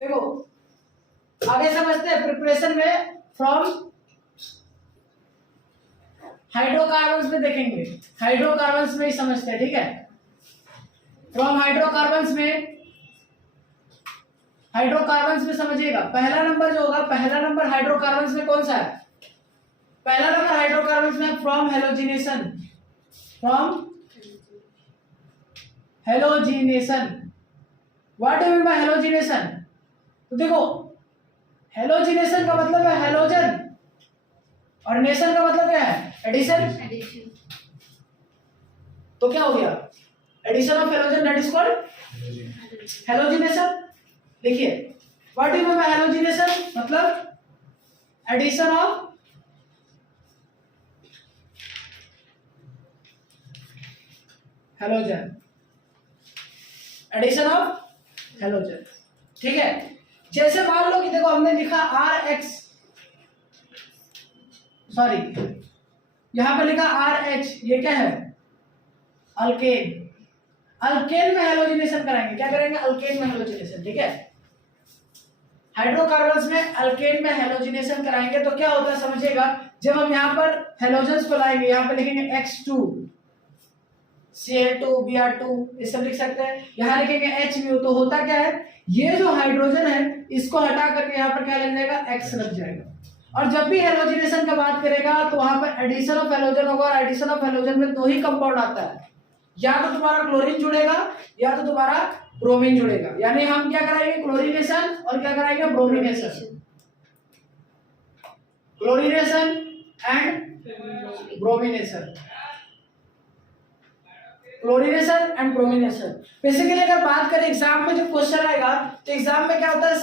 देखो आगे समझते हैं प्रिपरेशन में फ्रॉम हाइड्रोकार्बन्स में देखेंगे, हाइड्रोकार्बन्स में ही समझते हैं, ठीक है। फ्रॉम हाइड्रोकार्बन्स में समझिएगा पहला नंबर जो होगा, पहला नंबर हाइड्रोकार्बन्स में कौन सा है? पहला नंबर हाइड्रोकार्बन्स में from halogenation, from halogenation. What do mean by halogenation? तो देखो हेलोजिनेशन का मतलब है हेलोजन और नेशन का मतलब क्या है? एडिशन। तो क्या हो गया? Addition of halogen, that is called halogenation. देखिए what do mean by halogenation? मतलब addition of halogen, addition of halogen, ठीक है। जैसे मान लो कि देखो हमने लिखा आर एक्स, सॉरी यहां पर लिखा आर एच, ये क्या है? अल्केन। अल्केन में हेलोजिनेशन कराएंगे, क्या करेंगे? अल्केन में हेलोजिनेशन, ठीक है। हाइड्रोकार्बन्स में अल्केन में हेलोजिनेशन कराएंगे तो क्या होता है समझिएगा, जब हम यहाँ पर हेलोजन्स को लाएंगे, यहाँ पर लिखेंगे X2 Cl2 Br2, ये सब लिख सकते हैं। यहाँ लिखेंगे H तो होता क्या है, ये जो हाइड्रोजन है इसको हटा करके यहाँ पर क्या लग जाएगा? X लग जाएगा। और जब भी हेलोजिनेशन का बात करेगा तो वहां पर एडिशन ऑफ हेलोजन होगा, और एडिशन ऑफ हेलोजन में दो ही कंपाउंड आता है, या तो तुम्हारा क्लोरीन जुड़ेगा या तो तुम्हारा ब्रोमीन जुड़ेगा। यानी हम क्या कराएंगे? क्लोरीनेशन और क्या कराएंगे? Bromination. Chlorination and bromination, chlorination and bromination. Basically अगर बात करें एग्जाम में जो क्वेश्चन आएगा तो एग्जाम में क्या होता है?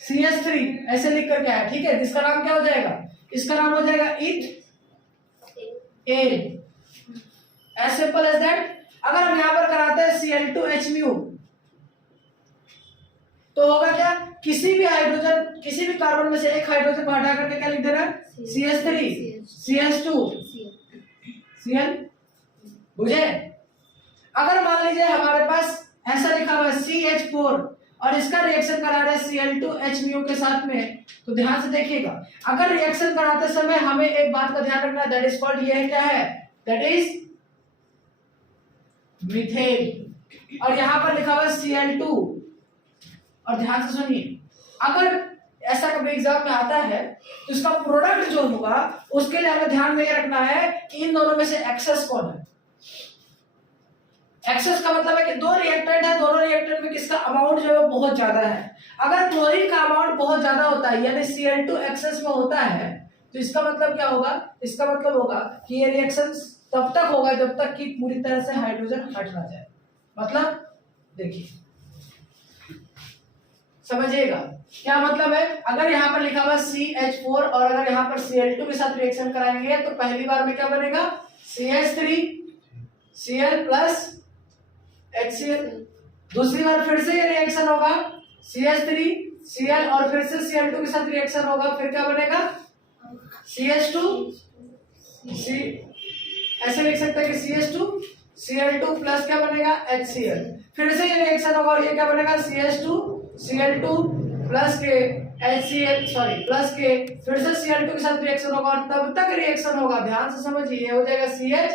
CH3 ऐसे लिख कर क्या है, ठीक है। जिसका नाम क्या हो जाएगा? इसका नाम हो जाएगा ethane, as simple as that. अगर हम यहां पर कराते हैं Cl2H तो होगा क्या? किसी भी हाइड्रोजन, किसी भी कार्बन में से एक हाइड्रोजन को हटा करके क्या लिख देना? CH3 CH2 Cl, बुझे। अगर मान लीजिए हमारे पास ऐसा लिखा हुआ है CH4 और इसका रिएक्शन करा रहे हैं Cl2H के साथ में, तो ध्यान से देखिएगा, अगर रिएक्शन कराते समय हमें एक बात का ध्यान रखना है, दैट इज कॉल्ड, ये क्या है? That is methane. और यहां पर लिखा हुआ है Cl2। और ध्यान से सुनिए, अगर ऐसा कभी एग्जाम में आता है तो इसका प्रोडक्ट जो होगा उसके लिए हमें ध्यान में ये रखना है कि इन दोनों में से एक्सेस कौन है। एक्सेस का मतलब है कि दो रिएक्टेंट है, दोनों रिएक्टेंट में किसका अमाउंट जो है वो बहुत ज्यादा है। अगर क्लोरीन का अमाउंट बहुत ज्यादा होता है यानी Cl2 एक्सेस में होता है, तो इसका मतलब क्या होगा? इसका मतलब होगा कि ये रिएक्शन तब तक होगा जब तक कि पूरी तरह से हाइड्रोजन हट ना जाए। मतलब देखिए समझिएगा क्या मतलब है। अगर यहाँ पर लिखा हुआ CH4 और अगर यहाँ पर Cl2 के साथ रिएक्शन कराएंगे तो पहली बार में क्या बनेगा? CH3 Cl plus HCl। दूसरी बार फिर से ये रिएक्शन होगा CH3 Cl और फिर से Cl2 के साथ रिएक्शन होगा, फिर क्या बनेगा? CH2 C, ऐसे लिख सकते हैं कि CH2 Cl2 प्लस क्या बनेगा? HCl। फिर से ये रिएक्शन होगा और ये क्या बनेगा? CH2 Cl2 प्लस के HCl, सॉरी प्लस के, फिर से Cl2 के साथ रिएक्शन होगा और तब तक रिएक्शन होगा, ध्यान से समझिए, ये हो जाएगा CH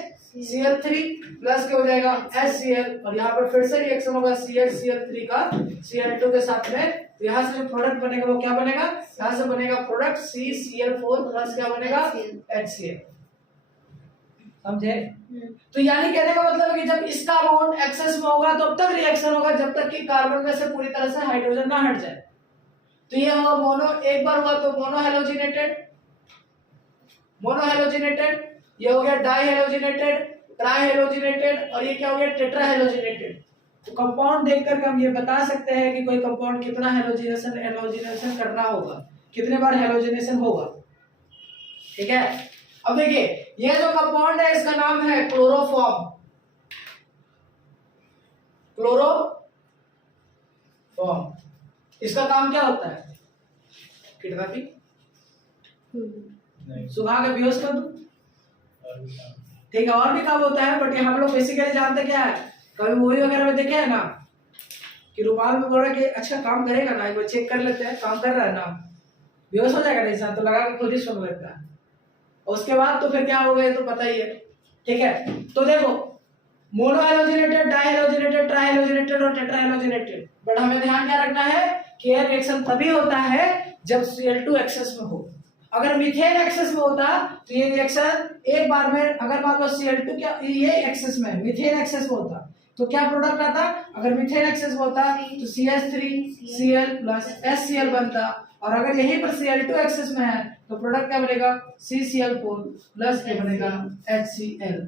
प्लस के हो जाएगा HCl और यहाँ पर फिर से रिएक्शन होगा CH का Cl2 के साथ में। तो यहाँ से जो प्रोडक्ट बनेगा वो क्या बनेगा? यहाँ से बनेगा प्रोडक्ट CCl4 प्लस क्या बनेगा? HCl। समझे? तो यानी कहने का मतलब है कि जब इसका अमाउंट एक्सेस में होगा तब तक रिएक्शन होगा जब तक कि कार्बन में से पूरी तरह से हाइड्रोजन ना हट जाए। तो ये होगा मोनो, एक बार हुआ तो मोनो हेलोजिनेटेड, ये हो गया डाई हेलोजिनेटेड, ट्राई हेलोजिनेटेड और ये क्या हो गया? Tetra halogenated. तो कंपाउंड देख करके हम ये बता सकते हैं कि कोई कंपाउंड कितना हेलोजिनेशन करना होगा, कितने बार हेलोजिनेशन होगा, ठीक है। अब देखिए ये जो कंपाउंड है इसका नाम है क्लोरोफॉर्म। इसका काम क्या होता है? किडनैपिंग, सुबह का बेहोश कर दूं, ठीक है। और भी काम होता है बट हम लोग बेसिकली जानते क्या है, कभी मूवी वगैरह में देखे है ना कि रुमाल में बोला कि अच्छा काम करेगा ना, एक बार चेक कर लेते हैं काम कर रहा है ना, बेहोश हो जाएगा इंसान तो लगा के खुद ही सुन लेता है। उसके बाद तो फिर क्या हो गया तो पता ही है। ठीक है, तो देखो mono halogenated, di halogenated, tri halogenated और टेट्रा हैलोजिनेटेड। बट हमें ध्यान क्या रखना है कि यह रिएक्शन तभी होता है जब Cl2 एक्सेस में हो। अगर मीथेन एक्सेस में होता तो ये रिएक्शन एक बार में, अगर मान लो Cl2 क्या ये एक्सेस में, मीथेन एक्सेस में होता तो क्या प्रोडक्ट आता, अगर मीथेन एक्सेस में होता तो CH3Cl प्लस HCl बनता, और अगर यहीं पर Cl2 एक्सेस में है तो प्रोडक्ट क्या बनेगा CCl4 प्लस क्या बनेगा HCl।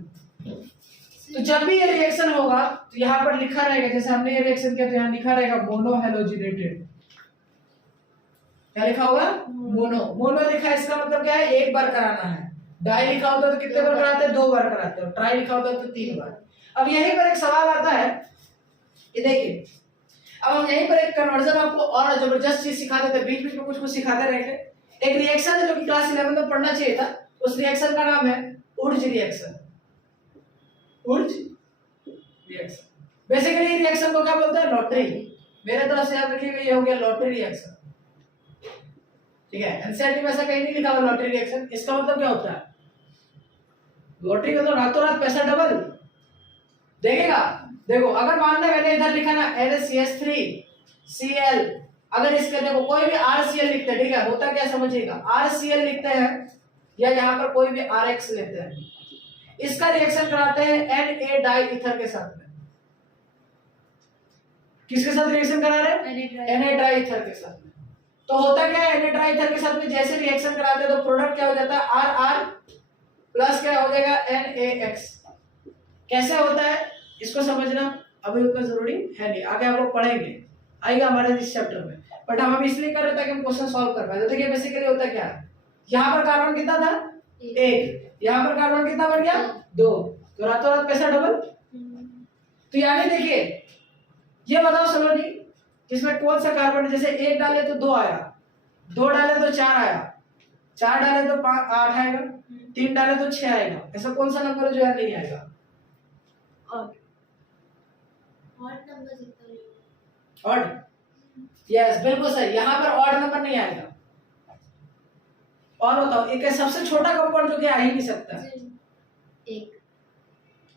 तो जब भी ये रिएक्शन होगा तो यहाँ पर लिखा रहेगा, जैसे हमने ये रिएक्शन किया तो यहाँ लिखा रहेगा मोनो हैलोजिनेटेड। क्या लिखा होगा मोनो, मोनो लिखा है इसका मतलब क्या है एक बार कराना है। डाई लिखा होता तो कितने बार कराते हैं, 2 बार कराते हैं। ट्राई लिखा होता तो 3 बार। अब यहीं पर एक सवाल आता है कि देखिए अब हम यहीं पर एक कन्वर्जन आपको और जबरदस्त चीज सिखा देते हैं, बीच बीच में कुछ कुछ सिखाते रहेंगे। एक रिएक्शन है जो कि क्लास 11 में पढ़ना चाहिए था, उस रिएक्शन का नाम है उर्ज रिएक्शन। उर्ज रिएक्शन बेसिकली रिएक्शन को क्या बोलते हैं लॉटरी। मेरे तरफ से याद रखिएगा ये हो गया लॉटरी रिएक्शन। ठीक है, एनसीईआरटी में ऐसा कहीं नहीं लिखा हुआ लॉटरी रिएक्शन। इसका मतलब क्या होता है, लॉटरी का तो रातों रात पैसा डबल देखेगा। देखो अगर मान लो मैंने इधर लिखा ना NaCH3Cl, अगर इसके देखो कोई भी RCl लिखते हैं, ठीक है, होता क्या समझिएगा, RCl लिखते हैं या यहाँ पर कोई भी RX लेते हैं, इसका रिएक्शन कराते हैं Na डाई ईथर के साथ में। किसके साथ रिएक्शन करा रहे हैं, Na डाई ईथर के साथ में। तो होता क्या है Na डाई ईथर के साथ में जैसे रिएक्शन कराते हैं तो प्रोडक्ट क्या हो जाता है RR प्लस क्या हो जाएगा NaX। कैसे होता है इसको समझना अभी उतना जरूरी है नहीं, आगे आप लोग पढ़ेंगे, आएगा हमारे इस चैप्टर में। बट हम अभी इसलिए कर रहे थे कि हम क्वेश्चन सॉल्व कर पाए। तो देखिए बेसिकली होता क्या है, यहाँ पर कार्बन कितना था 1, यहाँ पर कार्बन कितना बढ़ गया 2, तो रातों रात कैसा डबल। तो यानी देखिए ये बताओ सलोनी इसमें कौन सा कार्बन, जैसे 1 डाले तो 2 आया, 2 डाले तो 4 आया, 4 डाले तो 8 आएगा, 3 डाले तो 6 आएगा। ऐसा कौन सा नंबर जो है नहीं आएगा, ऑड। यस बिल्कुल सही, यहाँ पर ऑड नंबर नहीं आएगा। और बताओ एक सबसे छोटा कंपाउंड जो कि आ ही नहीं सकता, एक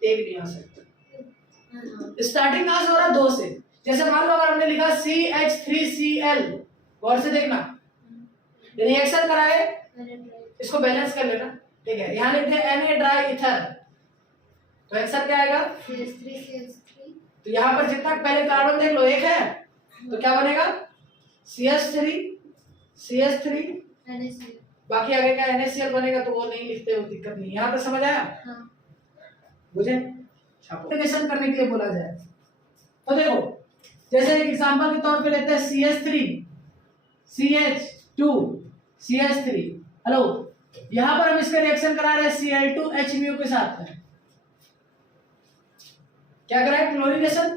नहीं आ सकता। स्टार्टिंग कहां से हो रहा है 2 से। जैसे मान लो अगर हमने लिखा CH3Cl, गौर से देखना, रिएक्शन कराए इसको बैलेंस कर लेना, ठीक है, यहाँ लिखते हैं Na ड्राई ईथर, तो आंसर क्या आएगा CH3CH3। तो यहाँ पर जितना पहले कार्बन देख लो 1 है तो क्या बनेगा CH3 NaCl, बाकी आगे का NaCl बनेगा तो वो नहीं लिखते हो, दिक्कत नहीं। यहाँ पे समझ आया हाँ। मुझे छापोटेशन करने के लिए बोला जाए तो देखो जैसे एक एग्जांपल के तौर पे लेते हैं CH3 CH2 CH3, हेलो यहाँ पर हम इसका रिएक्शन करा रहे हैं Cl2 Hmu के साथ में, क्या करें क्लोरीनेशन।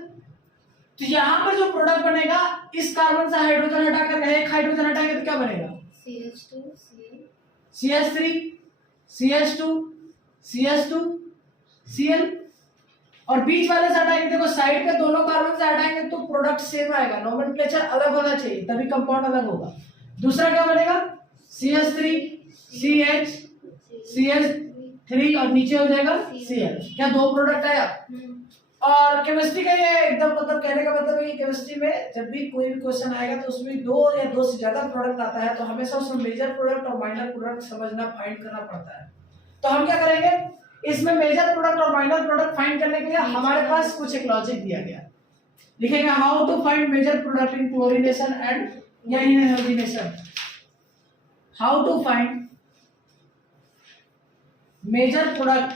तो यहाँ पर जो प्रोडक्ट बनेगा इस कार्बन से हाइड्रोजन हटाकर एक हाइड्रोजन हटाएंगे तो क्या बनेगा CH3 CH2 CH2 Cl, और बीच वाले से हटाएंगे, देखो साइड के दोनों कार्बन से हटाएंगे तो प्रोडक्ट सेम आएगा, नोमेनक्लेचर अलग होना चाहिए तभी कंपाउंड अलग होगा। दूसरा क्या बनेगा CH3 CH CH3 और नीचे हो जाएगा Cl, क्या 2 प्रोडक्ट आया। और केमिस्ट्री का ये एकदम मतलब कहने का मतलब है कि केमिस्ट्री में जब भी कोई भी क्वेश्चन आएगा तो उसमें 2 या 2 से ज्यादा प्रोडक्ट आता है तो हमेशा उसमें मेजर प्रोडक्ट और माइनर प्रोडक्ट समझना फाइंड करना पड़ता है। तो हम क्या करेंगे इसमें मेजर प्रोडक्ट और माइनर प्रोडक्ट फाइंड करने के लिए हमारे पास कुछ एक लॉजिक दिया गया, लिखेंगे how to find major product in chlorination and या in halogenation. How to find major product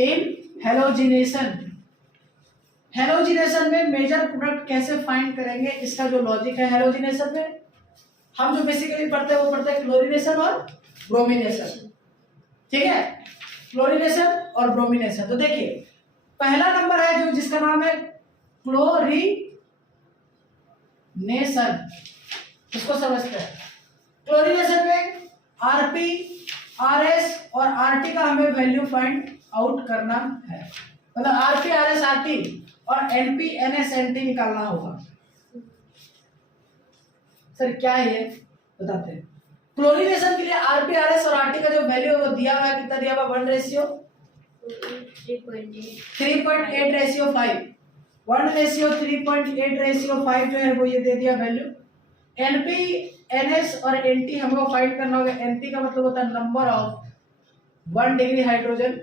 in halogenation. Halogenation में मेजर प्रोडक्ट कैसे फाइंड करेंगे, इसका जो लॉजिक है, हैलोजिनेशन में हम जो बेसिकली पढ़ते हैं वो पढ़ते हैं क्लोरीनेशन और ब्रोमिनेशन, ठीक है, क्लोरीनेशन और ब्रोमिनेशन। तो देखिए पहला नंबर है जो जिसका नाम है क्लोरीनेशन, इसको समझते हैं। क्लोरीनेशन में Rp Rs और Rt का हमें वैल्यू फाइंड आउट करना है, मतलब Rp Rs Rt और NP NS NT निकालना होगा। सर क्या है ये बताते हैं। क्लोरीनेशन के लिए RP/RS और RT का जो वैल्यू है वो दिया हुआ है, कितना दिया हुआ? 1:3.8:5 1:3.8:5 जो है वो ये दे दिया वैल्यू। NP NS और NT हमको फाइंड करना होगा। NP का मतलब होता है नंबर ऑफ 1 डिग्री हाइड्रोजन,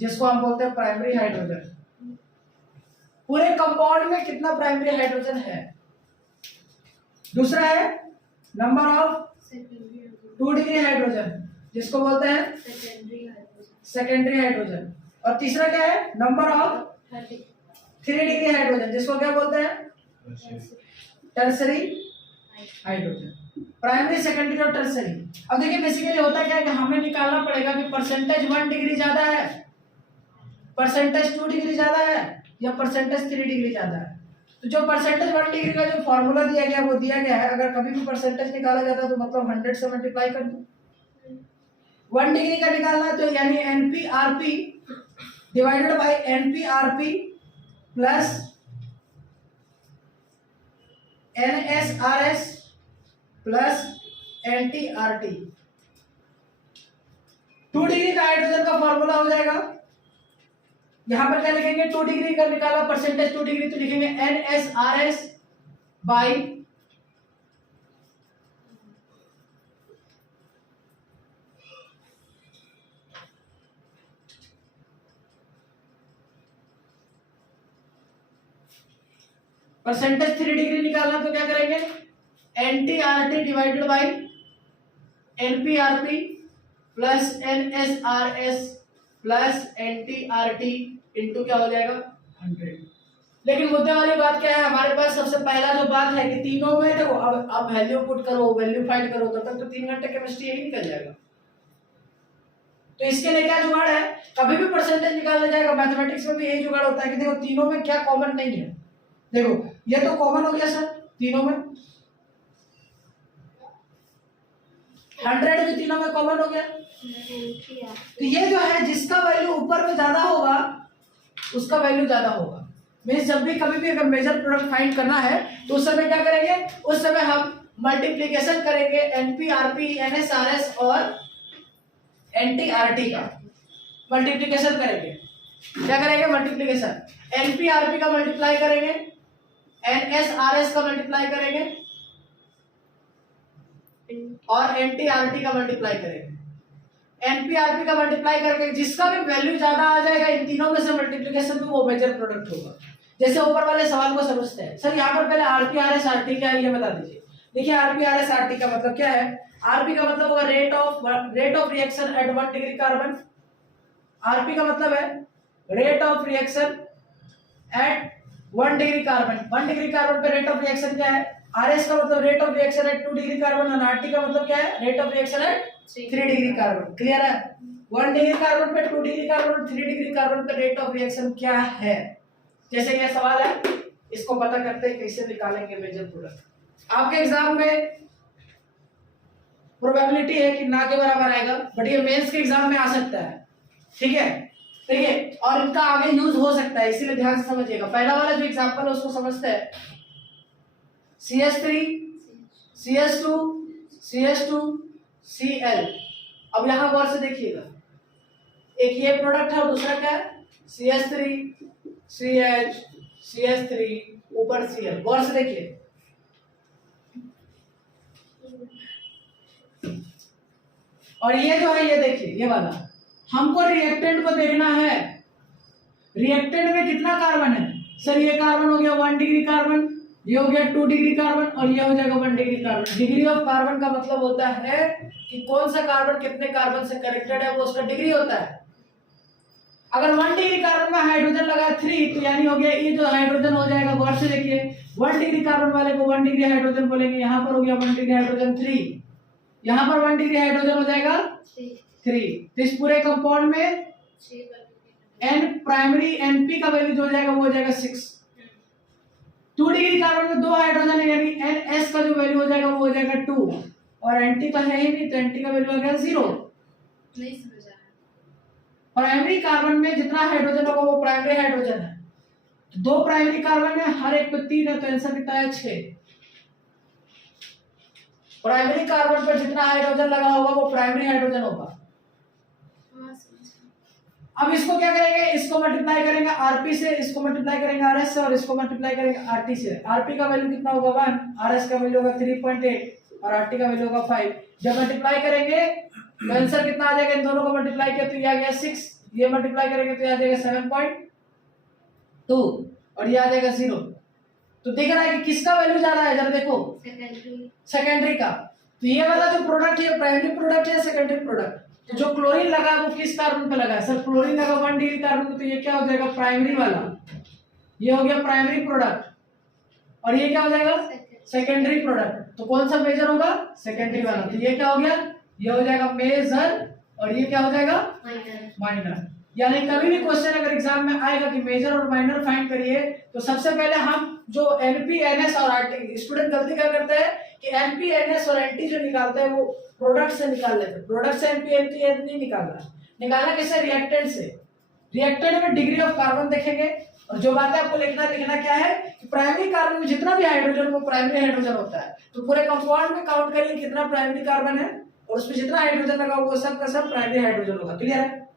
जिसको हम बोलते हैं प्राइमरी हाइड्रोजन। पूरे कंपाउंड में कितना प्राइमरी हाइड्रोजन है। दूसरा है नंबर ऑफ 2 डिग्री हाइड्रोजन, जिसको बोलते हैं सेकेंडरी हाइड्रोजन। और तीसरा क्या है? नंबर ऑफ 3 डिग्री हाइड्रोजन, जिसको क्या बोलते हैं? Tertiary hydrogen. प्राइमरी, सेकेंडरी और टर्सरी। अब देखिए बेसिकली होता क्या है कि हमें निकालना पड़ेगा कि परसेंटेज 1 डिग्री ज्यादा है, परसेंटेज 2 डिग्री ज्यादा है, या परसेंटेज 3 डिग्री ज्यादा है। तो जो परसेंटेज 1 डिग्री का जो फॉर्मूला दिया गया वो दिया गया है। अगर कभी भी परसेंटेज निकाला जाता है तो मतलब 100 से मल्टीप्लाई कर दो। 1 डिग्री का निकालना है तो यानी NP/RP divided by NP/RP plus NS/RS plus NT/RT। 2 degree का हाइड्रोजन का फॉर्मूला हो जाएगा, यहां पर क्या लिखेंगे? 2 डिग्री का निकाला परसेंटेज 2 डिग्री, तो लिखेंगे NS/RS बाई परसेंटेज 3 डिग्री निकालना तो क्या करेंगे? NT/RT divided by NP/RP plus NS/RS plus NT/RT into क्या हो जाएगा? 100। लेकिन मुद्दे वाली बात क्या है, हमारे पास सबसे पहला जो बात है कि तीनों में देखो, अब वैल्यू पुट करो, वैल्यू फाइंड करो, तब तक तो 3 घंटे केमिस्ट्री यही निकल जाएगा। तो इसके लिए क्या जुगाड़ है? कभी भी परसेंटेज निकालना जाएगा मैथमेटिक्स में भी यही जुगाड़ होता है कि देखो तीनों में क्या कॉमन नहीं है। देखो ये तो कॉमन हो गया सर तीनों में, 100 भी तीनों में कॉमन हो गया। तो ये जो है जिसका वैल्यू ऊपर में ज्यादा होगा उसका वैल्यू ज्यादा होगा। मीन्स जब भी कभी भी अगर मेजर प्रोडक्ट फाइंड करना है तो उस समय क्या करेंगे? उस समय हम मल्टीप्लीकेशन करेंगे NP/RP NS/RS और NT/RT का मल्टीप्लीकेशन करेंगे। क्या करेंगे? मल्टीप्लीकेशन। NP/RP का मल्टीप्लाई करेंगे, NS/RS का मल्टीप्लाई करेंगे और NT/RT का मल्टीप्लाई करेंगे। NP/RP का मल्टीप्लाई करके जिसका भी वैल्यू ज्यादा आ जाएगा इन तीनों में से मल्टीप्लिकेशन में, वो मेजर प्रोडक्ट होगा। जैसे ऊपर वाले सवाल को समझते हैं। सर यहाँ पर पहले RP/RS/RT क्या है ये बता दीजिए। देखिए RP/RS/RT का मतलब क्या है? RP का मतलब होगा rate of reaction at 1 degree carbon. RP का मतलब है rate of reaction at 1 degree carbon. 1 degree carbon पे रेट ऑफ रिएक्शन क्या है? RS का मतलब rate of reaction at 2 degree carbon और RT का मतलब क्या है? Rate of reaction at 3 degree carbon. Clear है? 1 डिग्री कार्बन पे 2 डिग्री कार्बन और 3 डिग्री कार्बन पे रेट ऑफ रिएक्शन क्या है? जैसे ये सवाल है, इसको पता करते हैं कैसे निकालेंगे मेजर प्रोडक्ट। आपके एग्जाम में प्रोबेबिलिटी है कि ना के बराबर आएगा, बट ये मेंस के एग्जाम में आ सकता है। ठीक है, देखिए, और इनका आगे यूज हो सकता है, इसीलिए ध्यान से समझिएगा। पहला वाला जो एग्जांपल है उसको समझते हैं। CH3 CH2 CH2 Cl। अब यहां गौर से देखिएगा, एक ये प्रोडक्ट है और दूसरा क्या है? CH3 CH CH3 ऊपर Cl। गौर से देखिए, और ये जो है ये देखिए, ये वाला हमको रिएक्टेंट को देखना है। रिएक्टेंट में कितना कार्बन है? सर ये कार्बन हो गया 1 डिग्री कार्बन, ये हो गया 2 डिग्री कार्बन और ये हो जाएगा 1 degree carbon. Degree of carbon का मतलब होता है कि कौन सा कार्बन कितने कार्बन से कनेक्टेड है, वो उसका डिग्री होता है। अगर 1 डिग्री कार्बन में हाइड्रोजन लगा 3 तो यानी हो गया ये जो हाइड्रोजन हो जाएगा, गौर से देखिए, 1 डिग्री कार्बन वाले को 1 डिग्री हाइड्रोजन बोलेंगे। यहाँ पर हो गया 1 डिग्री हाइड्रोजन 3, यहाँ पर 1 डिग्री हाइड्रोजन हो जाएगा 3। तो इस पूरे कंपाउंड में N प्राइमरी NP का वैल्यू जो हो जाएगा वो हो जाएगा 6। 2 डिग्री कार्बन में 2 हाइड्रोजन है यानी NS का जो वैल्यू हो जाएगा वो हो जाएगा 2 और NT तो है ही नहीं, तो NT का वैल्यू आ गया 0। नहीं समझ आया। प्राइमरी कार्बन में जितना हाइड्रोजन होगा वो प्राइमरी हाइड्रोजन है, तो 2 प्राइमरी कार्बन है, हर एक पे 3 है, तो आंसर कितना है 6। प्राइमरी कार्बन पर जितना हाइड्रोजन लगा होगा वो प्राइमरी हाइड्रोजन होगा। अब इसको क्या करेंगे, इसको मल्टीप्लाई करेंगे आरपी से, इसको मल्टीप्लाई करेंगे आरएस से, और इसको मल्टीप्लाई करेंगे आरटी से। आरपी का वैल्यू कितना होगा 1, आरएस का वैल्यू होगा 3.8 और आरटी का वैल्यू होगा 5। जब मल्टीप्लाई करेंगे तो आंसर कितना आ जाएगा, इन दोनों को मल्टीप्लाई किया तो ये आ गया 6, ये मल्टीप्लाई करेंगे तो ये आ जाएगा 7.2 और ये आ जाएगा 0। तो दिख रहा है कि किसका वैल्यू ज्यादा है, जरा देखो सेकेंडरी का। तो ये वाला जो प्रोडक्ट है प्राइमरी प्रोडक्ट है सेकेंडरी प्रोडक्ट। तो जो क्लोरीन लगा है वो किस कार्बन पे लगा है, सर क्लोरीन लगा 1 डिग्री कार्बन पे, तो ये क्या हो जाएगा प्राइमरी वाला, ये हो गया प्राइमरी प्रोडक्ट, और ये क्या हो जाएगा सेकेंडरी प्रोडक्ट। तो कौन सा मेजर होगा, सेकेंडरी वाला। तो ये क्या हो गया, ये हो जाएगा मेजर, और ये क्या हो जाएगा माइनर। यानी कभी भी क्वेश्चन अगर एग्जाम में आएगा कि मेजर और माइनर फाइंड करिए, तो सबसे पहले हम जो एनपी एनएस और आरटी, स्टूडेंट गलती क्या करते हैं कि एनपी एनएस और एनटी जो निकालते हैं वो प्रोडक्ट से निकाल लेते हैं। प्रोडक्ट से एनपी एनटी नहीं निकालना किससे, रिएक्टेंट से। रिएक्टेंट में डिग्री ऑफ कार्बन देखेंगे, और जो बात है आपको लिखना क्या है कि प्राइमरी कार्बन में जितना भी हाइड्रोजन वो प्राइमरी हाइड्रोजन होता है। तो पूरे कंपाउंड में काउंट करिए कितना प्राइमरी कार्बन है, और उसमें जितना हाइड्रोजन लगा वो सब का सब प्राइमरी हाइड्रोजन होगा। क्लियर है?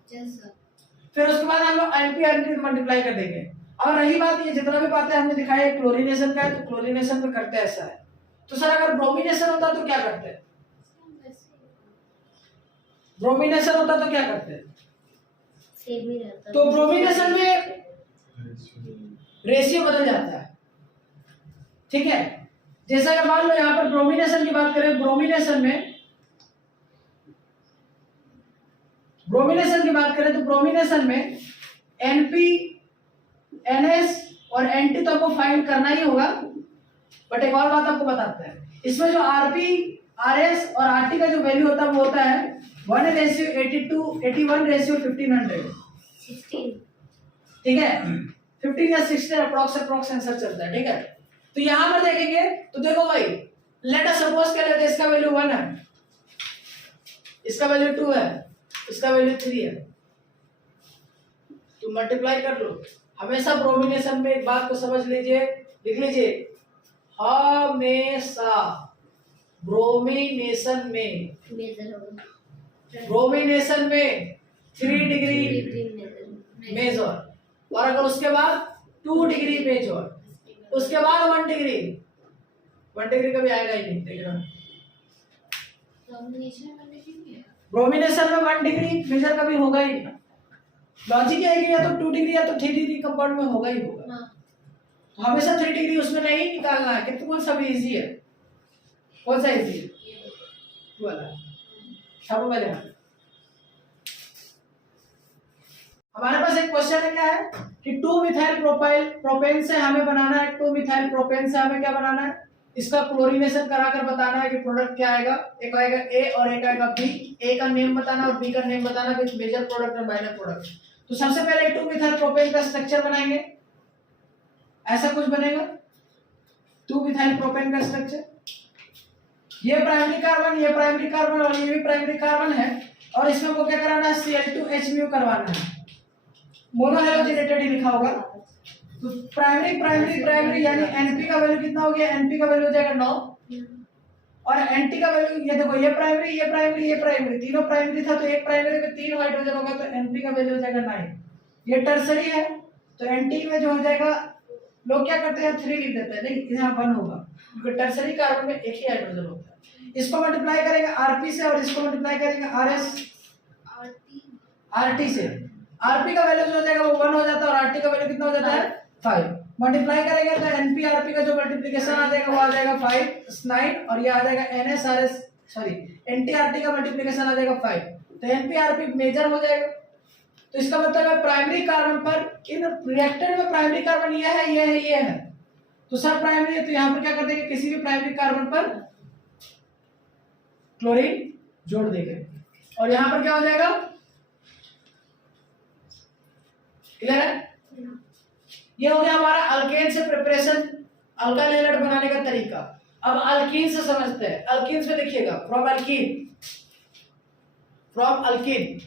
फिर उसके बाद हम लोग एनपी एनटी मल्टीप्लाई कर देंगे। और रही बात ये जितना भी बातें हमने दिखाई है क्लोरीनेशन का है, तो क्लोरीनेशन पे करते हैं ऐसा है। तो सर अगर ब्रोमिनेशन होता तो क्या करते हैं, ब्रोमिनेशन होता तो क्या करते हैं, तो ब्रोमिनेशन में रेशियो बदल जाता है। ठीक है, जैसा अगर मान लो यहाँ पर ब्रोमिनेशन की बात करें, ब्रोमिनेशन की बात करें तो ब्रोमिनेशन में एनपी एनएस और एनटी तो आपको फाइंड करना ही होगा। बट एक और बात आपको बताते हैं, इसमें जो आरपी आरएस और आरटी का जो वैल्यू होता है वो होता है 1:82, 16। ठीक है, 15 या 16 अप्रोक्स आंसर चलता है। ठीक है, तो यहां पर देखेंगे तो देखो भाई, लेट अस सपोज कर लेते हैं इसका वैल्यू 1 है, इसका वैल्यू 2 है, इसका वैल्यू 3 है, तो मल्टीप्लाई कर लो। हमेशा ब्रोमिनेशन में एक बात को समझ लीजिए, लिख लीजिए, हमेशा ब्रोमिनेशन में 3 डिग्री मेजर, और अगर उसके बाद 2 डिग्री मेजर, उसके बाद 1 डिग्री कभी आएगा ही नहीं। देखना ब्रोमिनेशन में 1 डिग्री मेजर कभी होगा ही नहीं। लॉजिक है कि या तो 2 डिग्री या तो 3 डिग्री कंपाउंड में होगा ही होगा। तो हमेशा 3 डिग्री उसमें नहीं निकालना है। कितना कौन सा भी इजी है, कौन सा इजी है वाला छापो पहले। हमारे पास एक क्वेश्चन है, क्या है कि 2 मिथाइल प्रोपेन से हमें बनाना है, 2 मिथाइल प्रोपेन से हमें क्या बनाना है, इसका क्लोरीनेशन कराकर बताना है कि प्रोडक्ट क्या आएगा। एक आएगा ए और एक आएगा बी। ए का नेम बताना और बी का नेम बताना, विच मेजर प्रोडक्ट और माइनर प्रोडक्ट। तो सबसे पहले 2 मिथाइल प्रोपेन का स्ट्रक्चर बनाएंगे, ऐसा कुछ बनेगा 2 मिथाइल प्रोपेन का स्ट्रक्चर। ये प्राइमरी कार्बन, ये प्राइमरी कार्बन और ये भी प्राइमरी कार्बन है, और इसमें को क्या कराना है, Cl2H करवाना है। मोनोहैलोजिनेटेड ही लिखा होगा। तो प्राइमरी यानी एनपी का वैल्यू कितना हो गया, एनपी का वैल्यू हो जाएगा 9, और एनटी का वैल्यू, ये देखो ये प्राइमरी तीनों प्राइमरी था, तो एक प्राइमरी में 3 हाइड्रोजन होगा, तो एनपी का वैल्यू हो जाएगा 9। ये टर्सरी है, तो एनटी में जो हो जाएगा, लोग क्या करते हैं 3 लिख देते हैं, नहीं यहाँ 1 होगा, क्योंकि टर्सरी कार्बन में एक ही हाइड्रोजन होता है। इसको मल्टीप्लाई करेंगे आरपी से, और इसको मल्टीप्लाई करेंगे आरटी से। आरपी का वैल्यू जो हो जाएगा वो 1 हो जाता है, और आरटी का वैल्यू कितना हो जाता है 5। मल्टीप्लाई करेंगे तो एनपी आरपी का जो मल्टीप्लिकेशन आ जाएगा वो आ जाएगा 5 9, और ये आ जाएगा एनएस आरएस एनटी आरटी का मल्टीप्लिकेशन आ जाएगा 5, तो एनपी आरपी मेजर हो जाएगा। तो इसका मतलब है प्राइमरी कार्बन पर, इन रिएक्टेंट में प्राइमरी कार्बन ये है, तो सब प्राइमरी है, तो यहाँ पर क्या कर देंगे, किसी भी प्राइमरी कार्बन पर क्लोरीन जोड़ देंगे, और यहाँ पर क्या हो जाएगा, क्लियर है? ये हो गया हमारा अल्केन से प्रिपरेशन, अल्काइल हैलाइड बनाने का तरीका। अब अल्कीन से समझते हैं। अल्कीन में देखिएगा, फ्रॉम अल्कीन